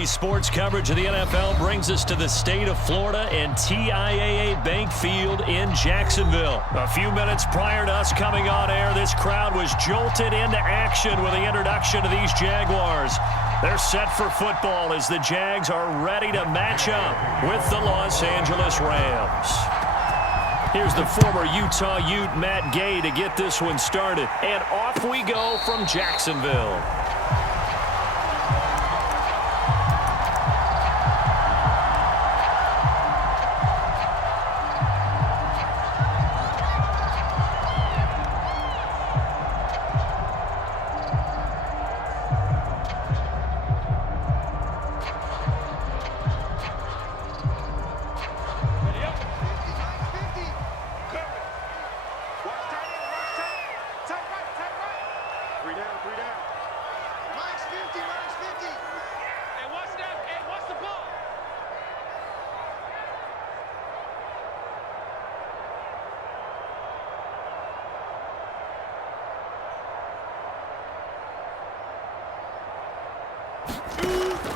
Today's sports coverage of the NFL brings us to the state of Florida and TIAA Bank Field in Jacksonville. A few minutes prior to us coming on air, this crowd was jolted into action with the introduction of these Jaguars. They're set for football as the Jags are ready to match up with the Los Angeles Rams. Here's the former Utah Ute, Matt Gay, to get this one started. And off we go from Jacksonville.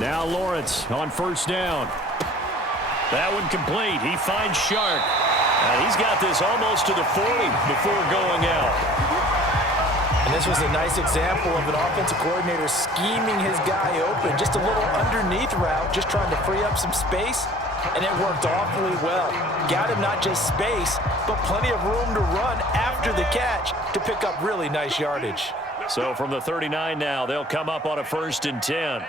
Now Lawrence on first down. That one complete. He finds Shark. And he's got this almost to the 40 before going out. And this was a nice example of an offensive coordinator scheming his guy open. Just a little underneath route, just trying to free up some space. And it worked awfully well. Got him not just space, but plenty of room to run after the catch to pick up really nice yardage. So from the 39 now, they'll come up on a 1st and 10.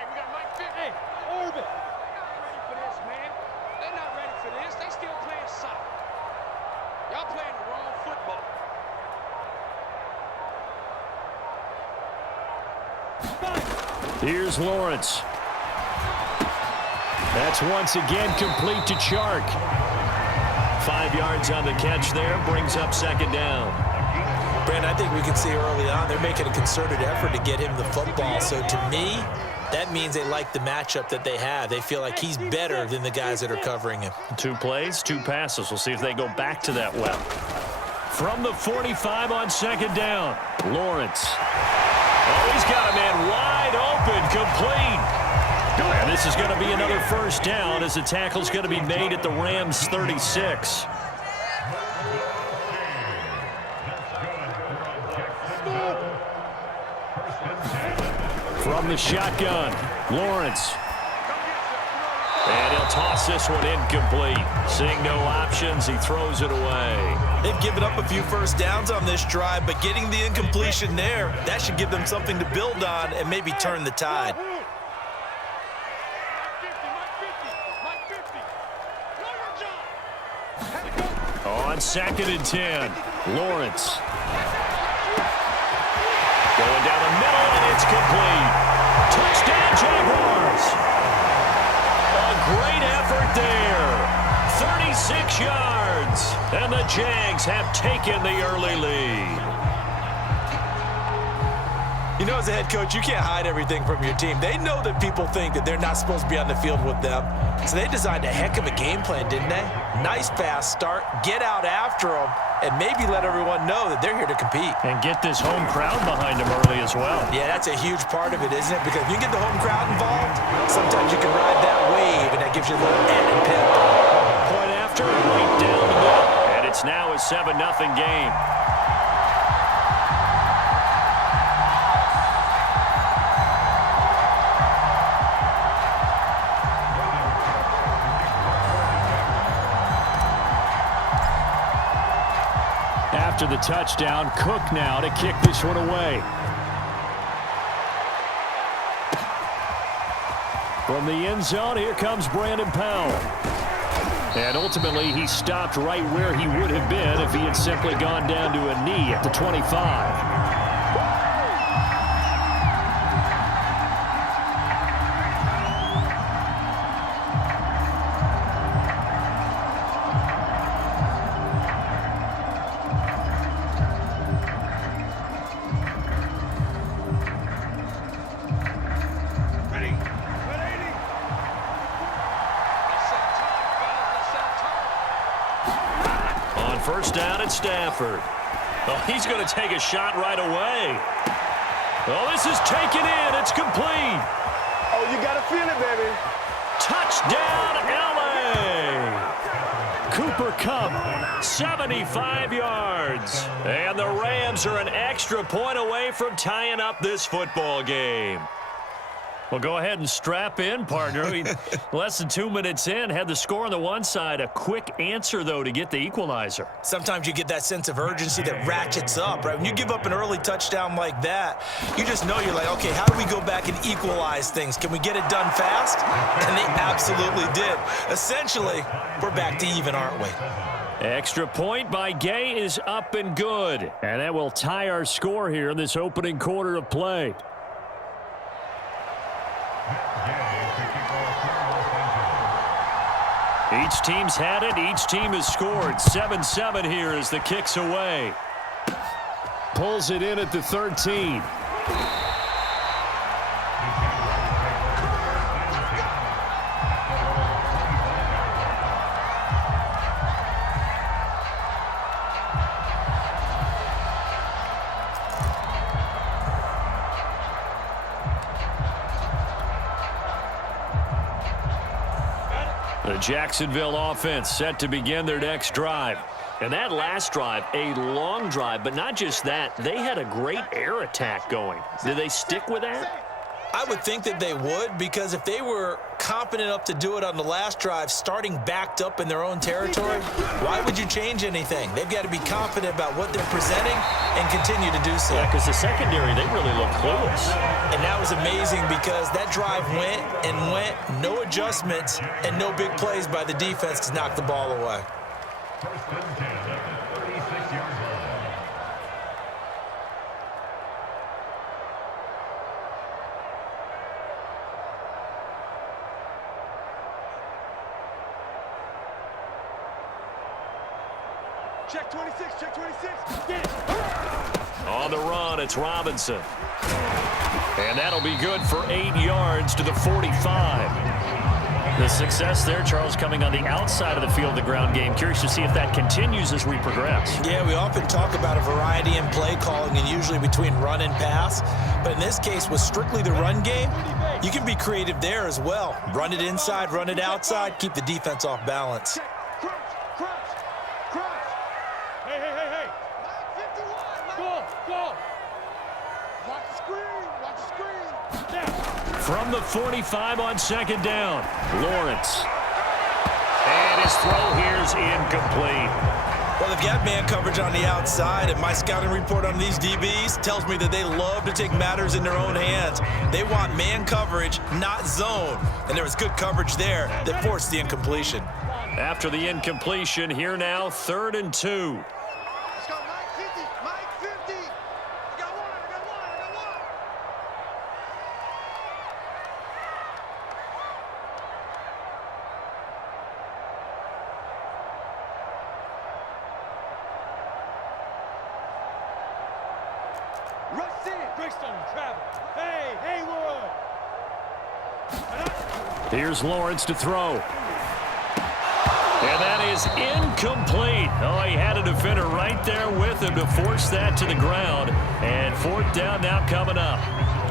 Here's Lawrence. That's once again complete to Chark. 5 yards on the catch there, brings up 2nd down. Brandon, I think we can see early on they're making a concerted effort to get him the football. So to me, that means they like the matchup that they have. They feel like he's better than the guys that are covering him. 2 plays, 2 passes. We'll see if they go back to that well. From the 45 on 2nd down, Lawrence. Oh, he's got a man wide open, complete. And this is going to be another 1st down as the tackle's going to be made at the Rams' 36. From the shotgun, Lawrence. And he'll toss this one incomplete. Seeing no options, he throws it away. They've given up a few 1st downs on this drive, but getting the incompletion there, that should give them something to build on and maybe turn the tide. On 2nd and 10, Lawrence. Going down the middle, and it's complete. Touchdown, Jaguars. A great effort there. 36 yards. And the Jags have taken the early lead. You know, as a head coach, you can't hide everything from your team. They know that people think that they're not supposed to be on the field with them. So they designed a heck of a game plan, didn't they? Nice fast start, get out after them, and maybe let everyone know that they're here to compete. And get this home crowd behind them early as well. Yeah, that's a huge part of it, isn't it? Because if you get the home crowd involved, sometimes you can ride that wave, and that gives you a little added pep. Point after, right down the middle. And it's now a 7-0 game. After the touchdown, Cook now to kick this one away. From the end zone, here comes Brandon Powell. And ultimately, he stopped right where he would have been if he had simply gone down to a knee at the 25. First down at Stafford. Oh, he's going to take a shot right away. Oh, this is taken in. It's complete. Oh, you got to feel it, baby. Touchdown, LA! Cooper Kupp, 75 yards. And the Rams are an extra point away from tying up this football game. Well, go ahead and strap in, partner. Less than 2 minutes in, had the score on the one side. A quick answer, though, to get the equalizer. Sometimes you get that sense of urgency that ratchets up, right? When you give up an early touchdown like that, you just know you're like, okay, how do we go back and equalize things? Can we get it done fast? And they absolutely did. Essentially, we're back to even, aren't we? Extra point by Gay is up and good. And that will tie our score here in this opening quarter of play. Each team's had it. Each team has scored. 7-7 here as the kick's away. Pulls it in at the 13. The Jacksonville offense set to begin their next drive. And that last drive, a long drive, but not just that, they had a great air attack going. Did they stick with that? I would think that they would, because if they were confident enough to do it on the last drive, starting backed up in their own territory, why would you change anything? They've got to be confident about what they're presenting and continue to do so. Yeah, because the secondary, they really look clueless. And that was amazing because that drive went and went, no adjustments, and no big plays by the defense to knock the ball away. First and 10, 36 yards line. Check 26, check 26. On the run, it's Robinson. And that'll be good for 8 yards to the 45. The success there, Charles, coming on the outside of the field, the ground game. Curious to see if that continues as we progress. Yeah, we often talk about a variety in play calling and usually between run and pass. But in this case, with strictly the run game, you can be creative there as well. Run it inside, run it outside, keep the defense off balance. From the 45 on second down, Lawrence. And his throw here's incomplete. Well, they've got man coverage on the outside, and my scouting report on these DBs tells me that they love to take matters in their own hands. They want man coverage, not zone. And there was good coverage there that forced the incompletion. After the incompletion, here now, 3rd and 2. Let's go, Mike 50, Mike 50. I got one. Rush in, Greystone, travel. Hey, Haywood. Here's Lawrence to throw. And that is incomplete. Oh, he had a defender right there with him to force that to the ground. And 4th down now coming up.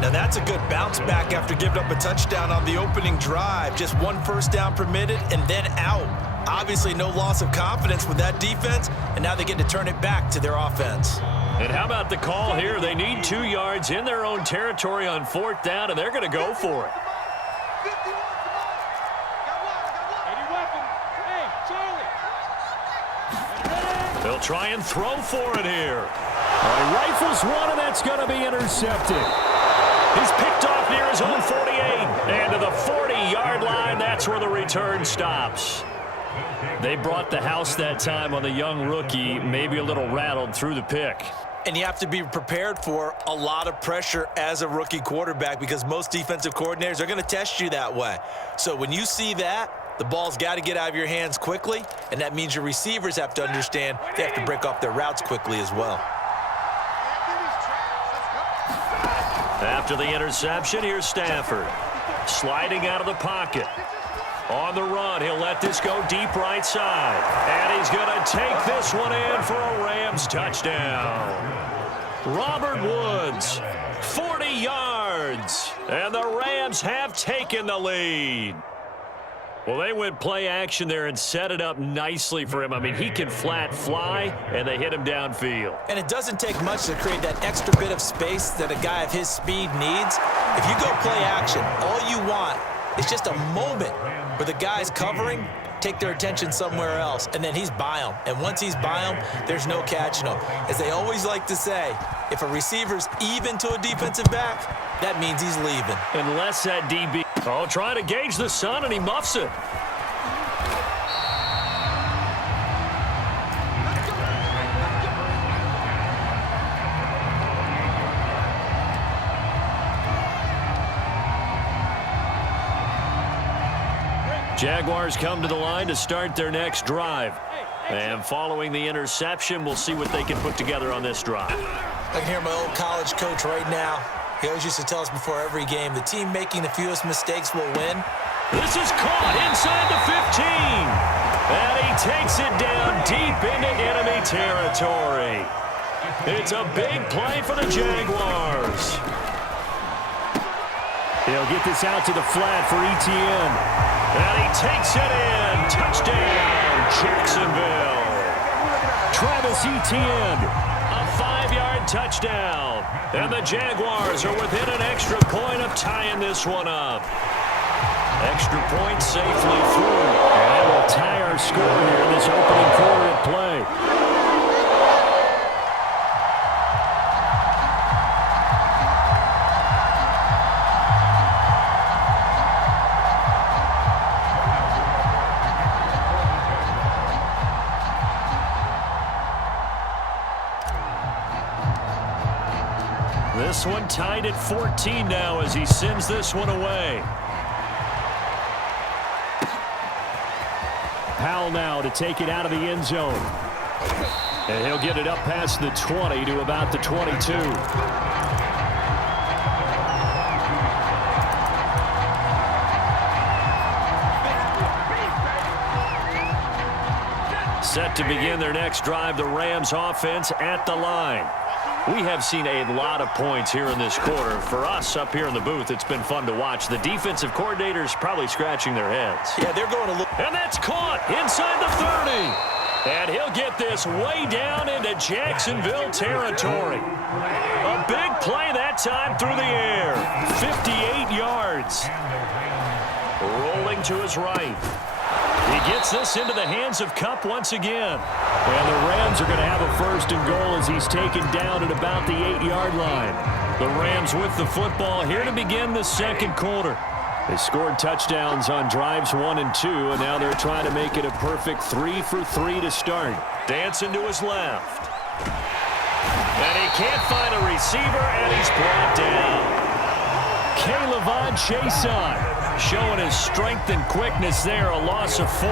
Now that's a good bounce back after giving up a touchdown on the opening drive. Just 1 first down permitted and then out. Obviously no loss of confidence with that defense, and now they get to turn it back to their offense. And how about the call here? They need 2 yards in their own territory on 4th down, and they're going to go for it. They'll try and throw for it here. He rifles one, and that's going to be intercepted. He's picked off near his own 48. And to the 40-yard line, that's where the return stops. They brought the house that time on the young rookie, maybe a little rattled through the pick. And you have to be prepared for a lot of pressure as a rookie quarterback because most defensive coordinators are going to test you that way. So when you see that, the ball's got to get out of your hands quickly, and that means your receivers have to understand they have to break off their routes quickly as well. After the interception, here's Stafford. Sliding out of the pocket. On the run, he'll let this go deep right side. And he's going to take this one in for a Rams touchdown. Robert Woods, 40 yards. And the Rams have taken the lead. Well, they went play action there and set it up nicely for him. I mean, he can flat fly, and they hit him downfield. And it doesn't take much to create that extra bit of space that a guy of his speed needs. If you go play action, all you want is just a moment where the guy's covering, take their attention somewhere else, and then he's by him. And once he's by him, there's no catching him. As they always like to say, if a receiver's even to a defensive back, that means he's leaving. Unless that DB... Oh, trying to gauge the sun, and he muffs it. Jaguars come to the line to start their next drive. And following the interception, we'll see what they can put together on this drive. I can hear my old college coach right now. He always used to tell us before every game, the team making the fewest mistakes will win. This is caught inside the 15. And he takes it down deep into enemy territory. It's a big play for the Jaguars. He'll get this out to the flat for Etienne. And he takes it in. Touchdown, Jacksonville. Travis Etienne, a 5-yard touchdown. And the Jaguars are within an extra point of tying this one up. Extra point safely through. And we'll tie our score here in this opening quarter of play. This one tied at 14 now as he sends this one away. Powell now to take it out of the end zone. And he'll get it up past the 20 to about the 22. Set to begin their next drive, the Rams offense at the line. We have seen a lot of points here in this quarter. For us up here in the booth, it's been fun to watch. The defensive coordinators probably scratching their heads. Yeah, they're going to look. And that's caught inside the 30. And he'll get this way down into Jacksonville territory. A big play that time through the air. 58 yards. Rolling to his right. He gets this into the hands of Kupp once again. And the Rams are going to have a first and goal as he's taken down at about the 8-yard line. The Rams with the football here to begin the second quarter. They scored touchdowns on drives 1 and 2, and now they're trying to make it a perfect 3 for 3 to start. Dancing to his left. And he can't find a receiver, and he's brought down. K'Lavon Chaisson showing his strength and quickness there, a loss of 4.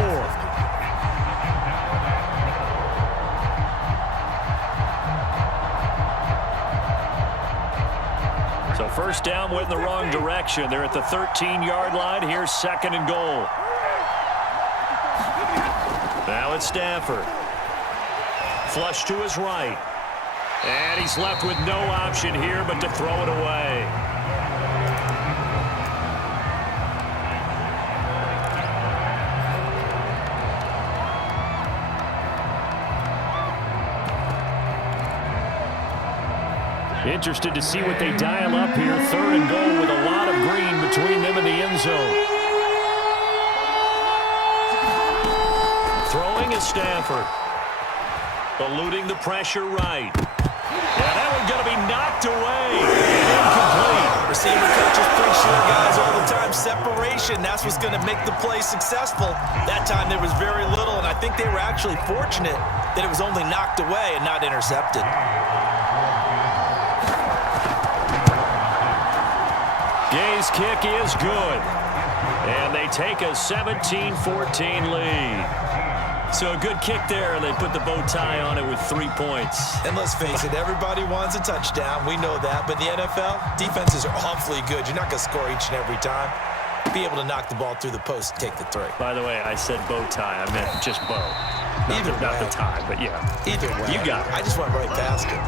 So first down went in the wrong direction. They're at the 13-yard line. Here's second and goal. Now it's Stafford. Flush to his right. And he's left with no option here but to throw it away. Interested to see what they dial up here. Third and goal with a lot of green between them and the end zone. Throwing is Stafford. Eluding the pressure right. Yeah, that one's going to be knocked away. Incomplete. Receiver coaches preach to their guys all the time. Separation, that's what's going to make the play successful. That time there was very little, and I think they were actually fortunate that it was only knocked away and not intercepted. Gay's kick is good. And they take a 17-14 lead. So a good kick there, and they put the bow tie on it with 3 points. And let's face it, everybody wants a touchdown. We know that. But in the NFL, defenses are awfully good. You're not going to score each and every time. Be able to knock the ball through the post and take the 3. By the way, I said bow tie. I meant just bow. Not the tie, but yeah. Either way. You got it. I just went right past it.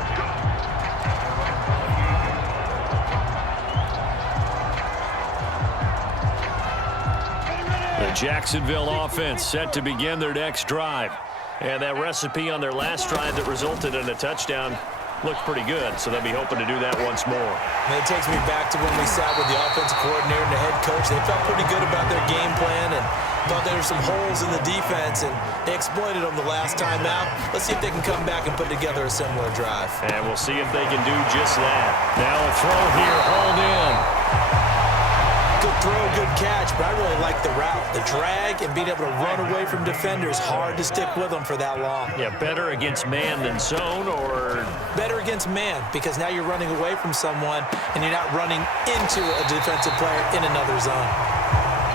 The Jacksonville offense set to begin their next drive. And that recipe on their last drive that resulted in a touchdown looked pretty good, so they'll be hoping to do that once more. And it takes me back to when we sat with the offensive coordinator and the head coach. They felt pretty good about their game plan and thought there were some holes in the defense, and they exploited them the last time out. Let's see if they can come back and put together a similar drive. And we'll see if they can do just that. Now a throw here, hauled in. Good throw, good catch, but I really like the route. The drag and being able to run away from defenders, hard to stick with them for that long. Yeah, better against man than zone, or? Better against man, because now you're running away from someone and you're not running into a defensive player in another zone.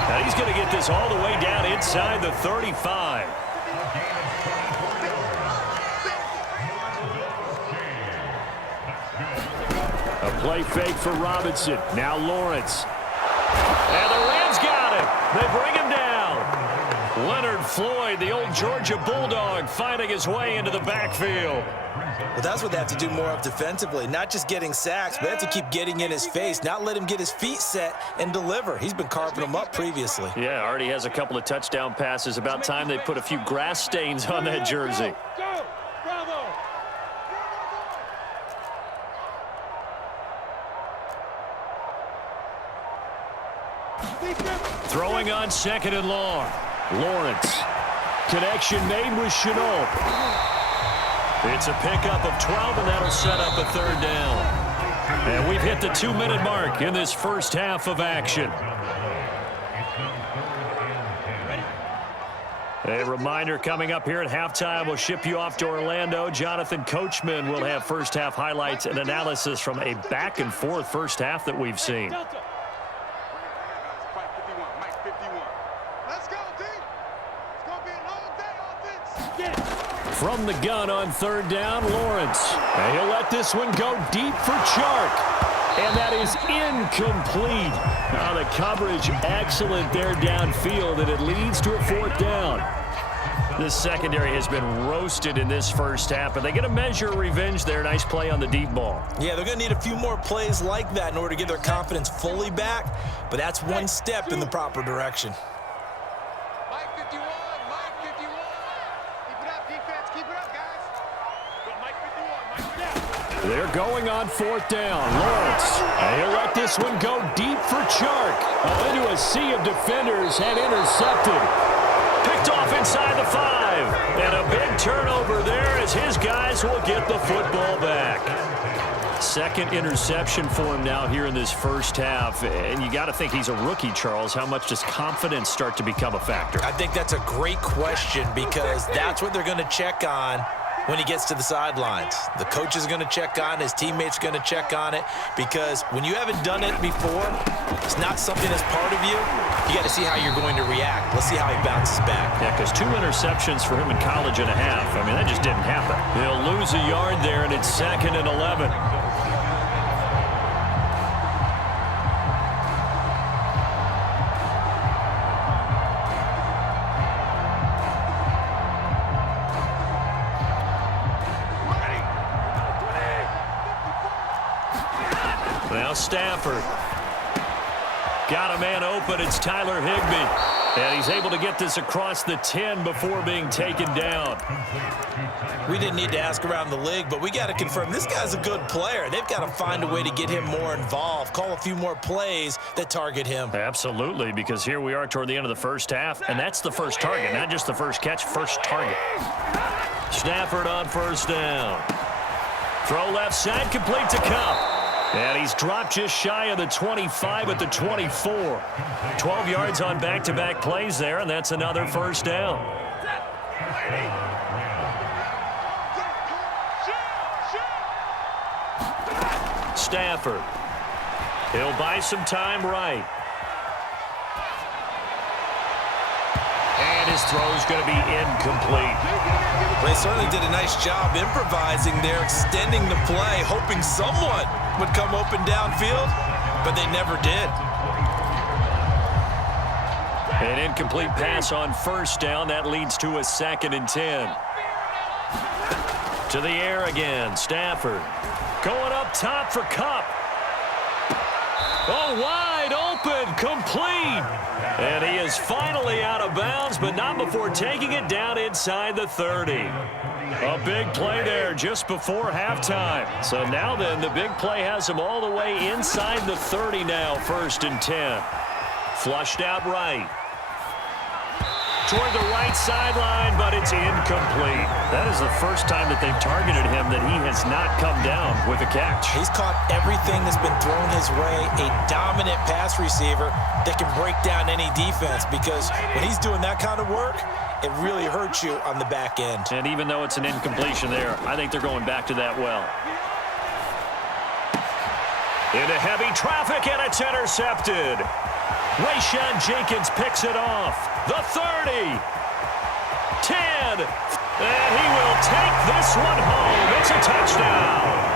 Now he's going to get this all the way down inside the 35. A play fake for Robinson. Now Lawrence. And the Rams got him. They bring him down. Leonard Floyd, the old Georgia Bulldog, finding his way into the backfield. Well, that's what they have to do more of defensively. Not just getting sacks, but they have to keep getting in his face, not let him get his feet set and deliver. He's been carving them up previously. Yeah, already has a couple of touchdown passes. About time they put a few grass stains on that jersey. Go! Bravo! Throwing on 2nd and long. Lawrence. Connection made with Chenault. It's a pickup of 12, and that'll set up a 3rd down. And we've hit the 2-minute mark in this first half of action. A reminder coming up here at halftime. We'll ship you off to Orlando. Jonathan Coachman will have first half highlights and analysis from a back-and-forth first half that we've seen. From the gun on 3rd down, Lawrence. And he'll let this one go deep for Chark. And that is incomplete. Now the coverage excellent there downfield, and it leads to a 4th down. This secondary has been roasted in this first half, and they get a measure of revenge there. Nice play on the deep ball. Yeah, they're going to need a few more plays like that in order to get their confidence fully back, but that's one step in the proper direction. They're going on 4th down. Lawrence. And he'll let this one go deep for Chark. Into a sea of defenders and intercepted. Picked off inside the 5. And a big turnover there as his guys will get the football back. 2nd interception for him now here in this first half. And you got to think he's a rookie, Charles. How much does confidence start to become a factor? I think that's a great question, because that's what they're going to check on when he gets to the sidelines. The coach is going to check on, his teammates are going to check on it, because when you haven't done it before, it's not something that's part of you. You got to see how you're going to react. Let's see how he bounces back. Yeah, because 2 interceptions for him in college and a half. I mean, that just didn't happen. He'll lose a yard there, and it's 2nd and 11. Now Stafford. Got a man open. It's Tyler Higbee. And he's able to get this across the 10 before being taken down. We didn't need to ask around the league, but we got to confirm this guy's a good player. They've got to find a way to get him more involved, call a few more plays that target him. Absolutely, because here we are toward the end of the first half, and that's the first target, not just the first catch, first target. Stafford on 1st down. Throw left side, complete to Kupp. And he's dropped just shy of the 25 at the 24. 12 yards on back-to-back plays there, and that's another 1st down. Stafford. He'll buy some time right. And his throw's going to be incomplete. They certainly did a nice job improvising there, extending the play, hoping someone would come open downfield, but they never did. An incomplete pass on 1st down. That leads to a 2nd and 10. To the air again. Stafford going up top for Kupp. Oh, wide open. open, complete. And he is finally out of bounds, but not before taking it down inside the 30. A big play there just before halftime. So now then, the big play has him all the way inside the 30 now, 1st and 10. Flushed out right. Toward the right sideline, but it's incomplete. That is the first time that they've targeted him that he has not come down with a catch. He's caught everything that's been thrown his way. A dominant pass receiver that can break down any defense, because when he's doing that kind of work, it really hurts you on the back end. And even though it's an incompletion there, I think they're going back to that well. Into heavy traffic, and it's intercepted. Rayshawn Jenkins picks it off. The 30. 10. And he will take this one home. It's a touchdown.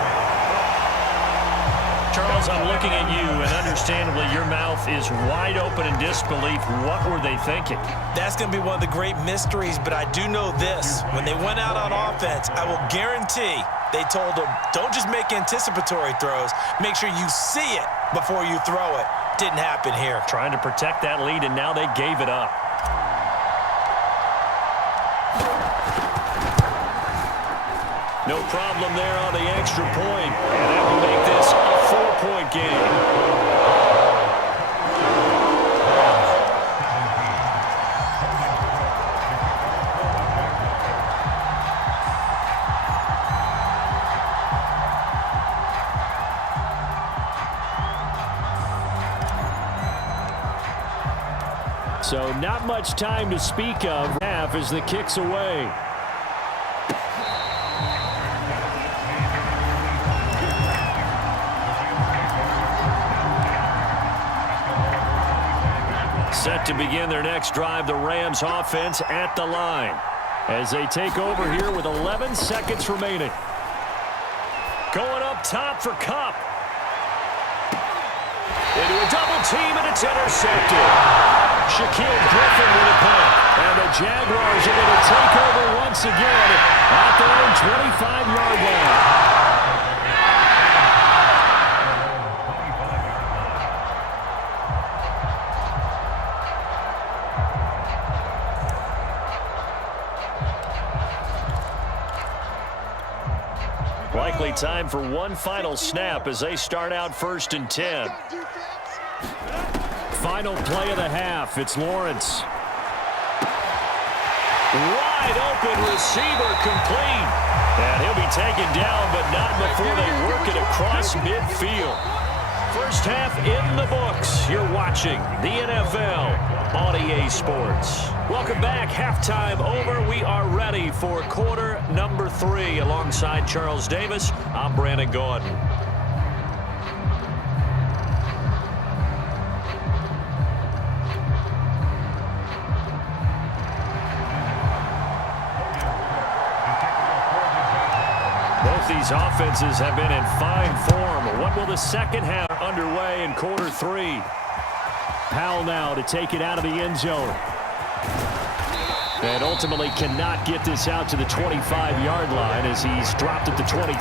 Charles, I'm looking at you, and understandably, your mouth is wide open in disbelief. What were they thinking? That's going to be one of the great mysteries, but I do know this. When they went out on offense, I will guarantee they told them, don't just make anticipatory throws. Make sure you see it before you throw it. Didn't happen here. Trying to protect that lead, and now they gave it up. No problem there on the extra point. And that will make this a 4-point game. So not much time to speak of. Half as the kick's away. Set to begin their next drive, the Rams offense at the line as they take over here with 11 seconds remaining. Going up top for Kupp. Into a double team, and it's intercepted. Shaquille Griffin with a punt. And the Jaguars are going to take over once again at their own 25-yard line. Likely time for one final snap as they start out 1st and 10. Final play of the half. It's Lawrence. Wide open receiver, complete. And he'll be taken down, but not before they work it across midfield. First half in the books. You're watching the NFL on EA Sports. Welcome back. Halftime over. We are ready for quarter number 3. Alongside Charles Davis, I'm Brandon Gordon. Both these offenses have been in fine form. What will the second half underway in quarter 3? Powell now to take it out of the end zone. And ultimately cannot get this out to the 25-yard line as he's dropped at the 23.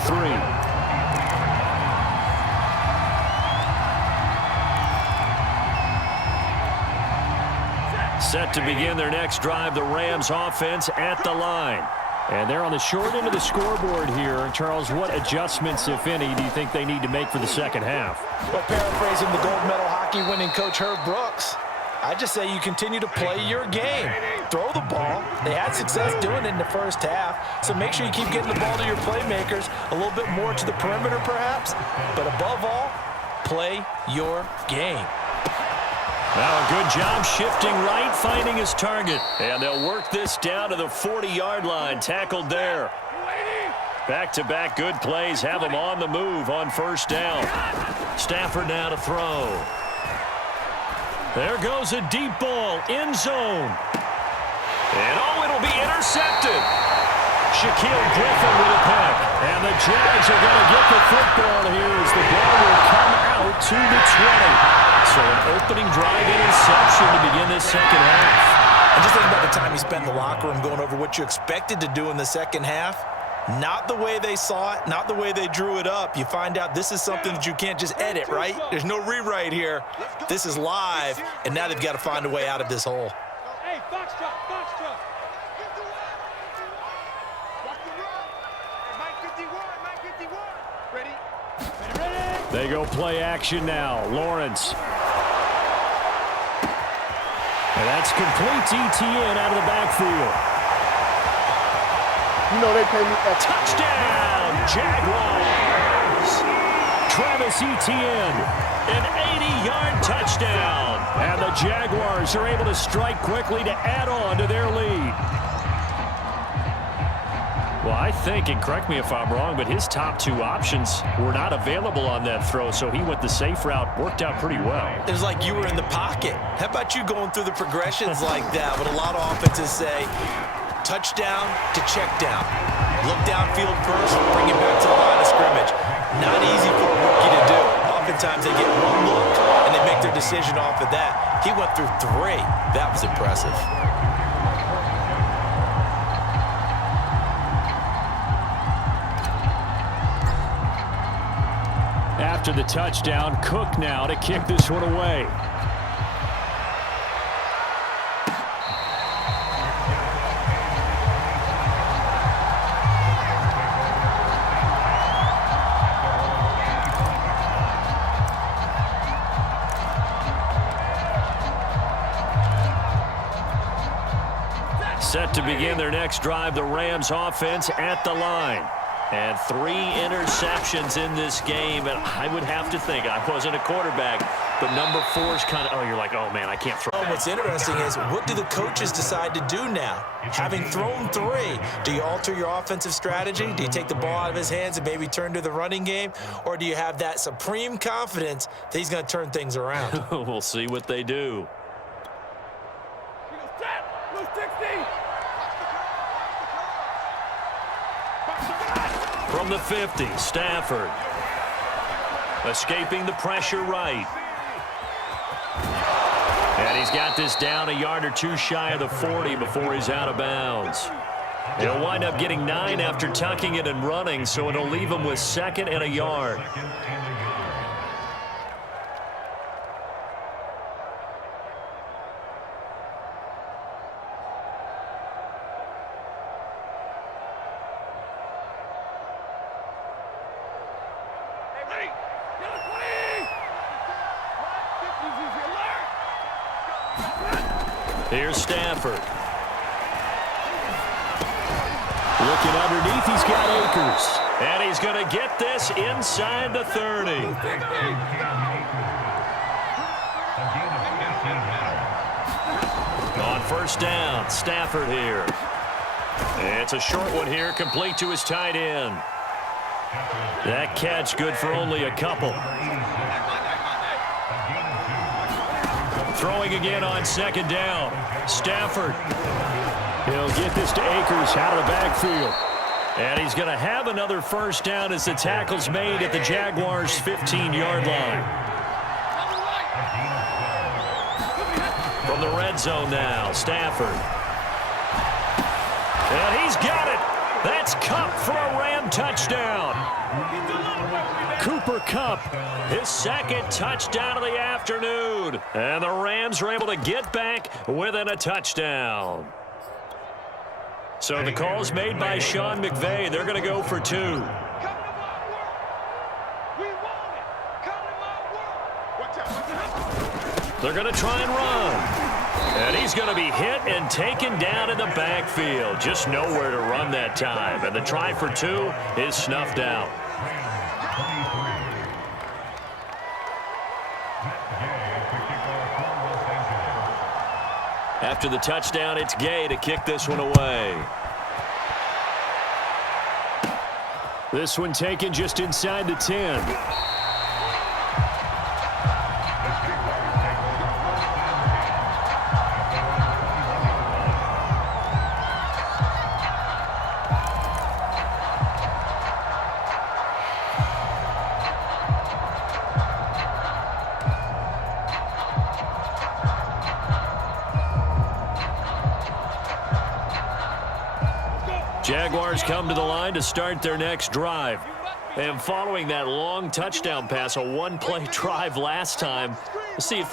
Set to begin their next drive, the Rams offense at the line. And they're on the short end of the scoreboard here. Charles, what adjustments, if any, do you think they need to make for the second half? Well, paraphrasing the gold medal hockey winning coach Herb Brooks, I just say you continue to play your game. Throw the ball. They had success doing it in the first half, so make sure you keep getting the ball to your playmakers, a little bit more to the perimeter perhaps, but above all, play your game. Now a good job shifting right, finding his target. And they'll work this down to the 40-yard line, tackled there. Back-to-back good plays have them on the move on first down. Stafford now to throw. There goes a deep ball, end zone. And it'll be intercepted. Shaquille Griffin with a pick. And the Jags are going to get the football here as the ball will come out to the 20. So an opening drive interception to begin this second half. And just think about the time you spent in the locker room going over what you expected to do in the second half. Not the way they saw it, not the way they drew it up. You find out this is something that you can't just edit, right? There's no rewrite here. This is live, and now they've got to find a way out of this hole. Hey, foxtrot, foxtrot. Ready? They go play action now. Lawrence. And that's complete to ETN out of the backfield. You know they pay me extra. Touchdown, Jaguars. Travis Etienne, an 80-yard touchdown. And the Jaguars are able to strike quickly to add on to their lead. Well, I think, and correct me if I'm wrong, but his top two options were not available on that throw, so he went the safe route. Worked out pretty well. It was like you were in the pocket. How about you going through the progressions like that? But a lot of offenses say touchdown to check down. Look downfield first, bring it back to the line of scrimmage. Not easy for a rookie to do. Oftentimes they get one look, and they make their decision off of that. He went through three. That was impressive. After the touchdown, Cook now to kick this one away. Set to begin their next drive, the Rams offense at the line. And 3 interceptions in this game, and I would have to think, I wasn't a quarterback, but number 4 is kind of, oh, you're like, oh, man, I can't throw. What's interesting is, what do the coaches decide to do now? Having thrown 3, do you alter your offensive strategy? Do you take the ball out of his hands and maybe turn to the running game? Or do you have that supreme confidence that he's going to turn things around? We'll see what they do. From the 50, Stafford. Escaping the pressure right. And he's got this down a yard or 2 shy of the 40 before he's out of bounds. He'll wind up getting 9 after tucking it and running, so it'll leave him with 2nd and a yard. Here's Stafford. Looking underneath, he's got Akers. And he's going to get this inside the 30. On first down, Stafford here. It's a short one here, complete to his tight end. That catch good for only a couple. Throwing again on 2nd down. Stafford. He'll get this to Akers out of the backfield. And he's going to have another first down as the tackle's made at the Jaguars' 15-yard line. From the red zone now, Stafford. And he's got it. That's Kupp for a Ram touchdown. Cooper Kupp, his 2nd touchdown of the afternoon. And the Rams are able to get back within a touchdown. So the call's made by Sean McVay. They're going to go for 2. They're going to try and run. And he's going to be hit and taken down in the backfield. Just nowhere to run that time. And the try for 2 is snuffed out. After the touchdown, it's Gay to kick this one away. This one taken just inside the 10. Jaguars come to the line to start their next drive. And following that long touchdown pass, a one-play drive last time, let's see if